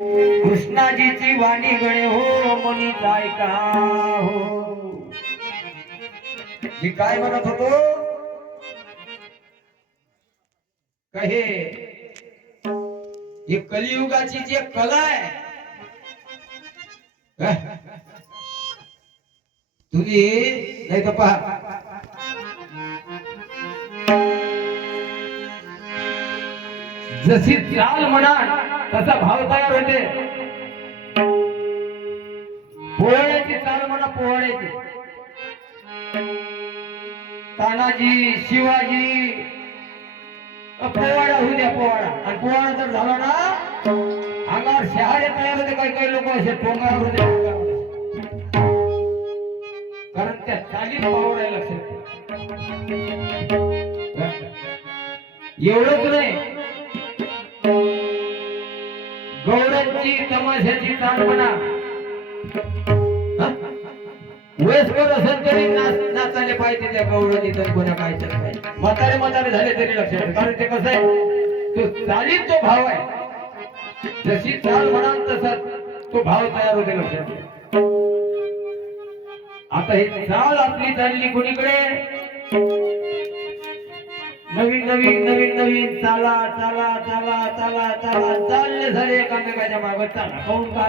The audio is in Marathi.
कृष्णाजीची वाणी गणे हो मनी का हो मी काय म्हणत होतो? कहे ही कलियुगाची जी कला आहे तुम्ही नाही तर पहा. जशी चाल म्हणा तसा भाव तयार होते. पोहण्याची चाल म्हणा पोहण्याची तानाजी शिवाजी पोवाडा होऊ द्या पोवाडा आणि पोवाडा जर झाला ना अंगावर शहाडे तयार होते काही काही लोक असे टोंगार होते कारण त्या चालीत पावर लक्षात एवढंच नाही. गौरवची तमाशाची चाल म्हणा हं? वयस्कर असेल तरी नाच नाचायला पाहिजे त्या गौरवची तर कोणा काय तर काय म्हातारे म्हातारे झाले तरी लक्षात कारण ते कसं आहे तो चालीत तो भाव आहे. जशी चाल म्हणाल तसा तो भाव तयार होते लक्षात आता ही चाल आपली चालली कोणीकडे? नवीन नवीन नवीन नवीन चाला चाला चाला चाला चाला चालले झाले एकामेकाच्या मागत चाला का